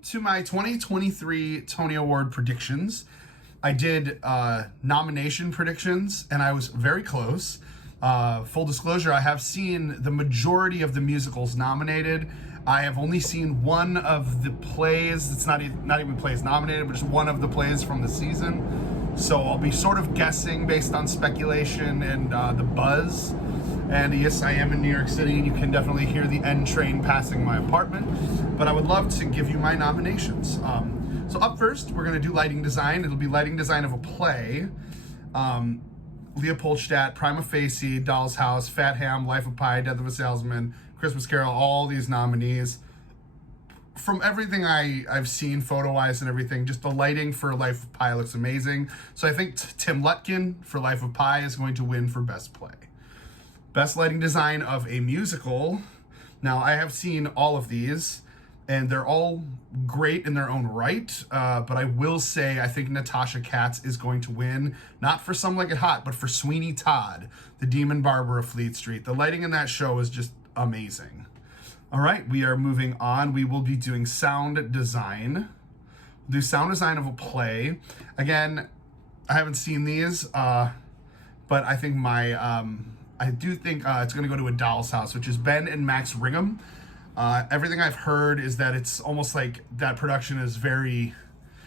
welcome to my 2023 Tony Award predictions. I did nomination predictions, and I was very close. Full disclosure, I have seen the majority of the musicals nominated. I have only seen one of the plays. It's not even plays nominated, but just one of the plays from the season. So I'll be sort of guessing based on speculation and the buzz. And yes, I am in New York City, and you can definitely hear the N train passing my apartment. But I would love to give you my nominations. So up first, we're going to do lighting design. It'll be lighting design of a play. Leopoldstadt, Prima Facie, Doll's House, Fat Ham, Life of Pi, Death of a Salesman, Christmas Carol, all these nominees. From everything I've seen photo-wise and everything, just the lighting for Life of Pi looks amazing. So I think Tim Lutkin for Life of Pi is going to win for Best Play. Best lighting design of a musical. Now, I have seen all of these, and they're all great in their own right. But I will say, I think Natasha Katz is going to win, not for Some Like It Hot, but for Sweeney Todd, the Demon Barber of Fleet Street. The lighting in that show is just amazing. All right, we are moving on. We will be doing sound design. We'll do sound design of a play. Again, I haven't seen these, but I think I do think it's going to go to A Doll's House, which is Ben and Max Ringham. Everything I've heard is that it's almost like that production is very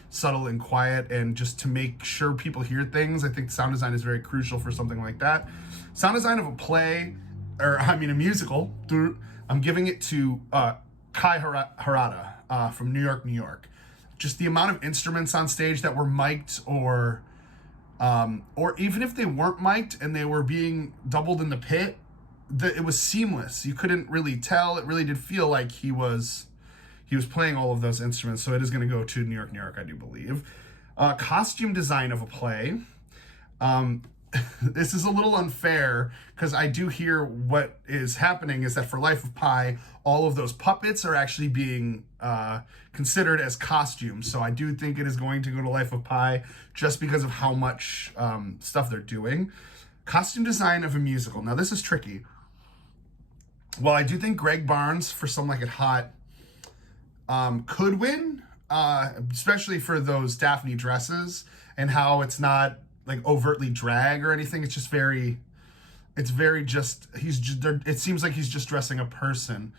subtle and quiet, and just to make sure people hear things, I think sound design is very crucial for something like that. Sound design of a play, a musical, I'm giving it to Kai Harada from New York, New York. Just the amount of instruments on stage that were mic'd or even if they weren't mic'd and they were being doubled in the pit, it was seamless. You couldn't really tell. It really did feel like he was playing all of those instruments. So it is going to go to New York, New York, I do believe. Costume design of a play. This is a little unfair because I do hear what is happening is that for Life of Pi, all of those puppets are actually being considered as costumes. So I do think it is going to go to Life of Pi just because of how much stuff they're doing. Costume design of a musical. Now, this is tricky. Well, I do think Greg Barnes for Some Like It Hot could win, especially for those Daphne dresses and how it's not like overtly drag or anything. It's very just, it seems like he's just dressing a person,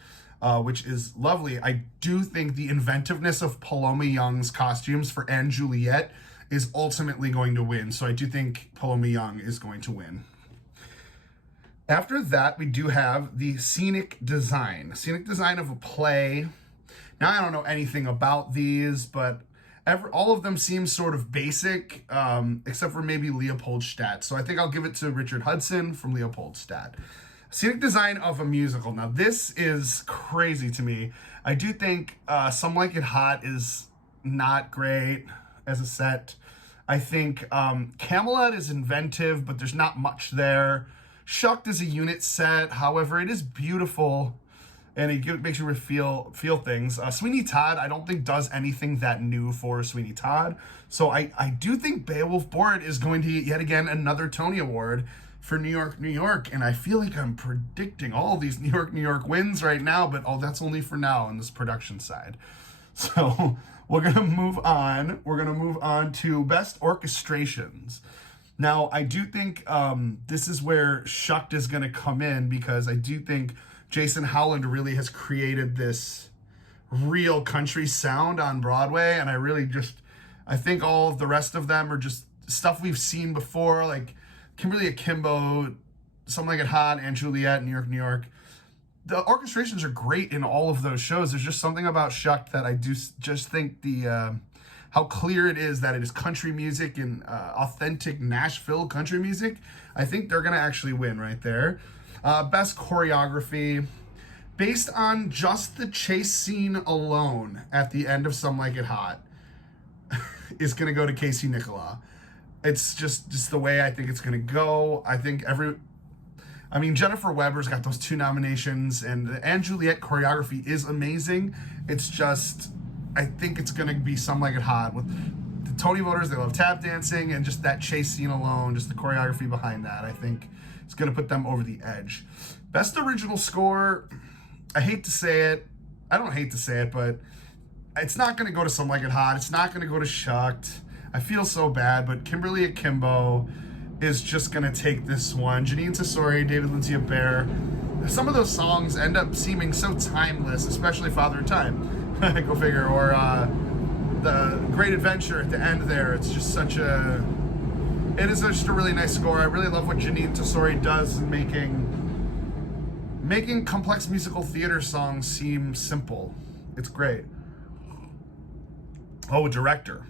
which is lovely. I do think the inventiveness of Paloma Young's costumes for Anne Juliet is ultimately going to win. So I do think Paloma Young is going to win. After that, we do have the scenic design of a play. Now, I don't know anything about these, but all of them seem sort of basic, except for maybe Leopoldstadt. So I think I'll give it to Richard Hudson from Leopoldstadt. Scenic design of a musical. Now, this is crazy to me. I do think Some Like It Hot is not great as a set. I think Camelot is inventive, but there's not much there. Shucked is a unit set. However, it is beautiful, and it makes you feel things. Sweeney Todd, I don't think does anything that new for Sweeney Todd. So I do think Beowulf Board is going to get, yet again, another Tony Award for New York, New York. And I feel like I'm predicting all these New York, New York wins right now, but that's only for now on this production side. So we're going to move on. We're going to move on to Best Orchestrations. Now, I do think this is where Shucked is going to come in, because I do think Jason Howland really has created this real country sound on Broadway. And I think all of the rest of them are just stuff we've seen before, like Kimberly Akimbo, Some Like It Hot, Anne Juliet, New York, New York. The orchestrations are great in all of those shows. There's just something about Shucked that I do just think how clear it is that it is country music and authentic Nashville country music. I think they're going to actually win right there. Best choreography, based on just the chase scene alone at the end of Some Like It Hot, is going to go to Casey Nicholaw. It's just the way I think it's going to go. I think Jennifer Weber's got those 2 nominations, and the Anne Juliet choreography is amazing. It's just, I think it's going to be Some Like It Hot. With the Tony voters, they love tap dancing, and just that chase scene alone, just the choreography behind that, I think it's going to put them over the edge. Best original score, I don't hate to say it, but it's not going to go to Some Like It Hot. It's not going to go to Shucked. I feel so bad, but Kimberly Akimbo is just going to take this one. Janine Tesori, David Lindsay Bear. Some of those songs end up seeming so timeless, especially Father of Time. Go figure. Or the Great Adventure at the end there. It's just such a... It is just a really nice score. I really love what Janine Tesori does in making complex musical theater songs seem simple. It's great. Oh, director.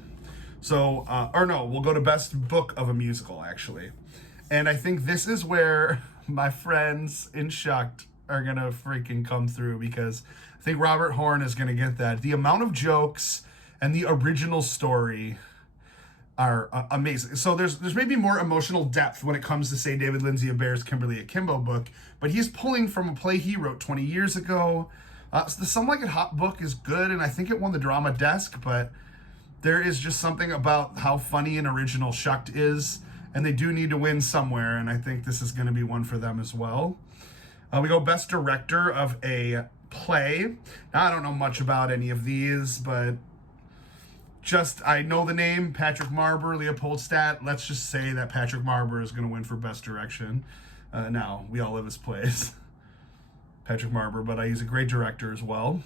So, or no, we'll go to best book of a musical, actually. And I think this is where my friends in Shucked are going to freaking come through, because I think Robert Horn is going to get that. The amount of jokes and the original story are amazing. So there's maybe more emotional depth when it comes to, say, David Lindsay Bear's Kimberly Akimbo book, but he's pulling from a play he wrote 20 years ago. So the Some Like It Hot book is good, and I think it won the Drama Desk, but there is just something about how funny and original Shucked is, and they do need to win somewhere, and I think this is going to be one for them as well. We go Best Director of a Play. Now, I don't know much about any of these, but I know the name, Patrick Marber, Leopoldstadt. Let's just say that Patrick Marber is going to win for Best Direction. Now, we all live his plays. Patrick Marber, but he's a great director as well.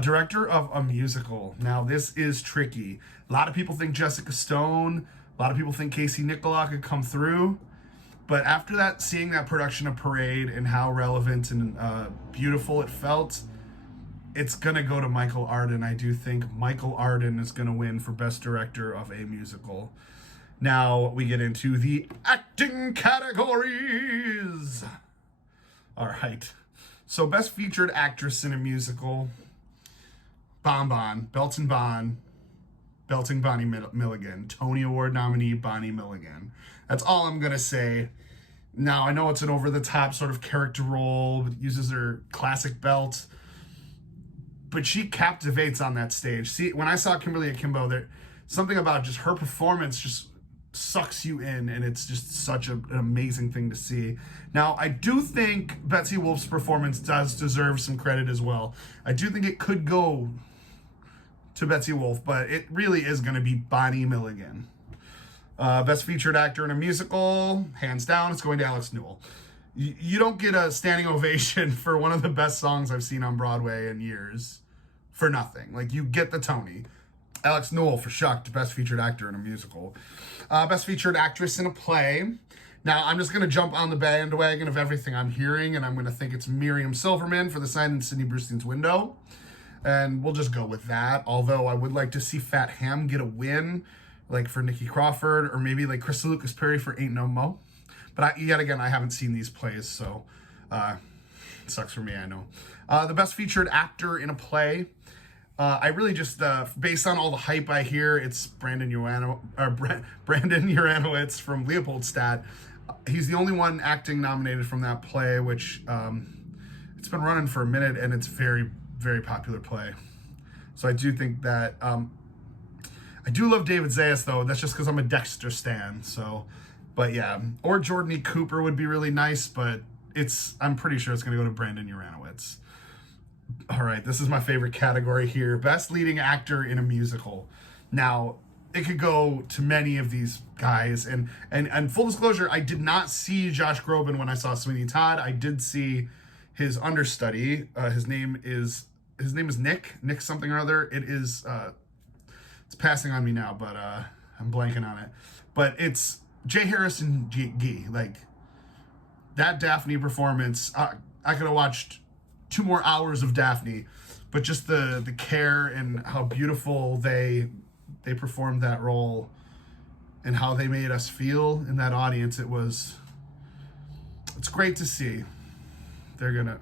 Director of a musical. Now, this is tricky. A lot of people think Jessica Stone. A lot of people think Casey Nicholaw could come through. But after that, seeing that production of Parade and how relevant and beautiful it felt, it's going to go to Michael Arden. I do think Michael Arden is going to win for Best Director of a Musical. Now, we get into the acting categories. All right. So, Best Featured Actress in a Musical. Bon, Belton Bon, belting Bonnie Milligan. Tony Award nominee Bonnie Milligan. That's all I'm going to say. Now, I know it's an over-the-top sort of character role, uses her classic belt, but she captivates on that stage. See, when I saw Kimberly Akimbo, there something about just her performance just sucks you in, and it's just such an amazing thing to see. Now, I do think Betsy Wolf's performance does deserve some credit as well. I do think it could go to Betsy Wolf, but it really is going to be Bonnie Milligan. Best Featured Actor in a Musical, hands down, it's going to Alex Newell. You don't get a standing ovation for one of the best songs I've seen on Broadway in years for nothing. Like, you get the Tony. Alex Newell for Shucked, Best Featured Actor in a Musical. Best Featured Actress in a Play. Now, I'm just going to jump on the bandwagon of everything I'm hearing, and I'm going to think it's Miriam Silverman for The Sign in Sidney Brustein's Window. And we'll just go with that. Although I would like to see Fat Ham get a win, like for Nikki Crawford, or maybe like Krista Lucas Perry for Ain't No Mo. But yet again, I haven't seen these plays, so it sucks for me, I know. The Best Featured Actor in a Play. I really just, based on all the hype I hear, it's Brandon Uranowitz from Leopoldstadt. He's the only one acting nominated from that play, which it's been running for a minute, and it's very, very popular play. So I do think that, I do love David Zayas, though. That's just because I'm a Dexter stan, so, but yeah. Or Jordan E. Cooper would be really nice, but I'm pretty sure it's going to go to Brandon Uranowitz. All right, this is my favorite category here. Best Leading Actor in a Musical. Now, it could go to many of these guys, and full disclosure, I did not see Josh Groban when I saw Sweeney Todd. I did see his understudy. His name is Nick something or other. It's passing on me now, but I'm blanking on it. But it's J. Harrison Ghee. Like, that Daphne performance, I could have watched 2 more hours of Daphne, but just the care and how beautiful they performed that role and how they made us feel in that audience, it's great to see. They're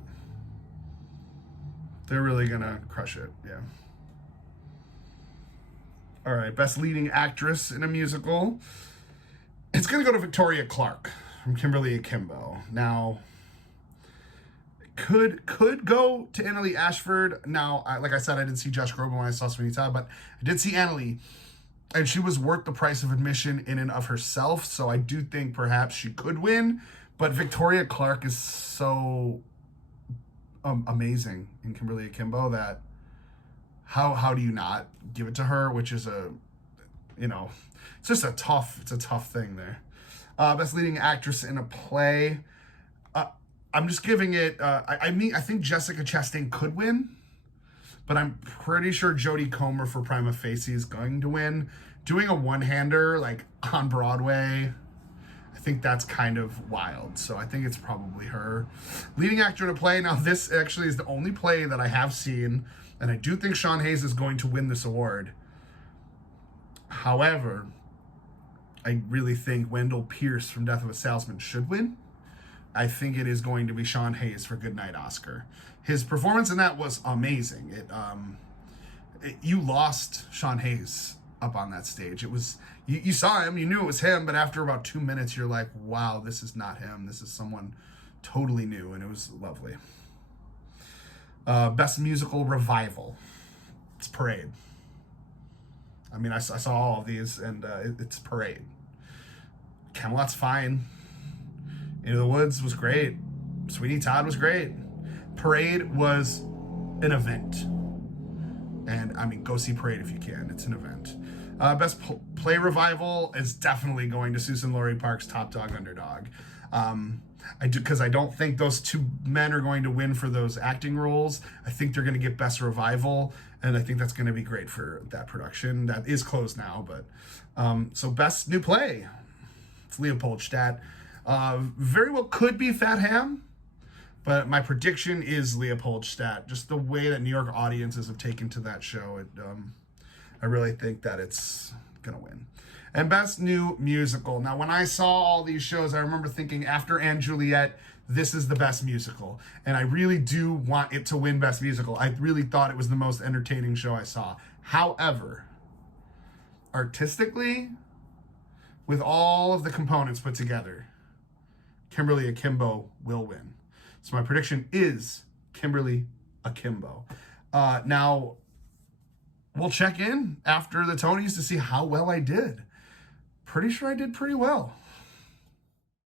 really gonna crush it. Yeah. All right, Best Leading Actress in a Musical. It's gonna go to Victoria Clark from Kimberly Akimbo. Now, could go to Annalee Ashford. Now, like I said, I didn't see Josh Groban when I saw Sweeney Todd, but I did see Annalee, and she was worth the price of admission in and of herself, so I do think perhaps she could win, but Victoria Clark is so amazing in Kimberly Akimbo that how do you not give it to her? Which is it's just a tough thing there. Best leading actress in a play. I'm just giving it. I think Jessica Chastain could win, but I'm pretty sure Jodie Comer for Prima Facie is going to win. Doing a one-hander like on Broadway, I think that's kind of wild. So I think it's probably her. Leading actor in a play. Now this actually is the only play that I have seen, and I do think Sean Hayes is going to win this award. However, I really think Wendell Pierce from Death of a Salesman should win. I think it is going to be Sean Hayes for Goodnight Oscar. His performance in that was amazing. You lost Sean Hayes up on that stage. It was you saw him, you knew it was him, but after about 2 minutes, you're like, wow, this is not him. This is someone totally new, and it was lovely. Best musical revival. It's Parade. I mean, I saw all of these, and it's Parade. Camelot's fine. Into the Woods was great. Sweeney Todd was great. Parade was an event. And, I mean, go see Parade if you can. It's an event. Best play revival is definitely going to Susan Laurie Park's Top Dog Underdog. Because I don't think those two men are going to win for those acting roles. I think they're going to get best revival, and I think that's going to be great for that production. That is closed now, but so best new play, it's Leopoldstadt. Very well could be Fat Ham, but my prediction is Leopoldstadt. Just the way that New York audiences have taken to that show, I really think that it's gonna win. And best new musical. Now, when I saw all these shows, I remember thinking after & Juliet, this is the best musical. And I really do want it to win best musical. I really thought it was the most entertaining show I saw. However, artistically, with all of the components put together, Kimberly Akimbo will win. So my prediction is Kimberly Akimbo. Now, we'll check in after the Tonys to see how well I did. Pretty sure I did pretty well.